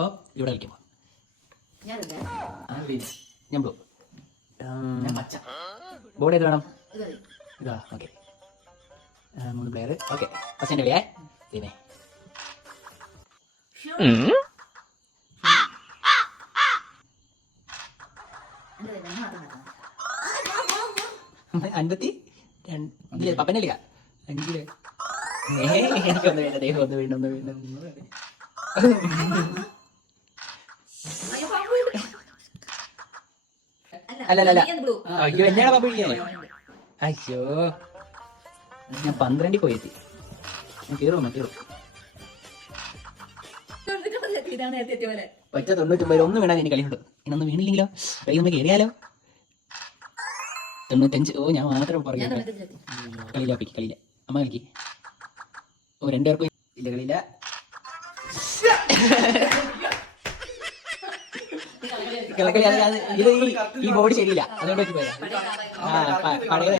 അപ്പോൾ ഇവിടെ കളിക്കുമ്പോൾ ഞാൻ ബ്ലൂ, ബോർഡ് ഏത് വേണം? ഇതാ. Okay, 3 player. ഓക്കെ, ഫസ്റ്റ് എൻ്റെ കളിയേ. പിന്നെ പപ്പൻ്റെ കളിയാ. 5 എനിക്കൊന്ന് വേണ്ട, ദേഹം ഒന്ന് വീണ്ടും അല്ല. അയ്യോ, എന്നെയാണ് പപ്പ വിളിക്കാനേ. അയ്യോ, ഞാൻ 12 പോയി എത്തി. ഞാൻ കയറും. ഒറ്റ 99 ഒന്നും വീണാൻ എനിക്ക് കളിയുണ്ട്. ഇന്നൊന്നും വീണില്ലെങ്കിലോ, കളി ഒന്ന് കയറിയാലോ. 95. ഓ, ഞാൻ മാത്രം പറഞ്ഞു. കളിയില്ല. അമ്മ കളിക്ക്. ഓ, 2 പേർക്കും ഇല്ല, കളിയില്ല. ഈ ബോഡി ശരിയില്ല, അതുകൊണ്ട് വെച്ച് പോയതാ. പഴയ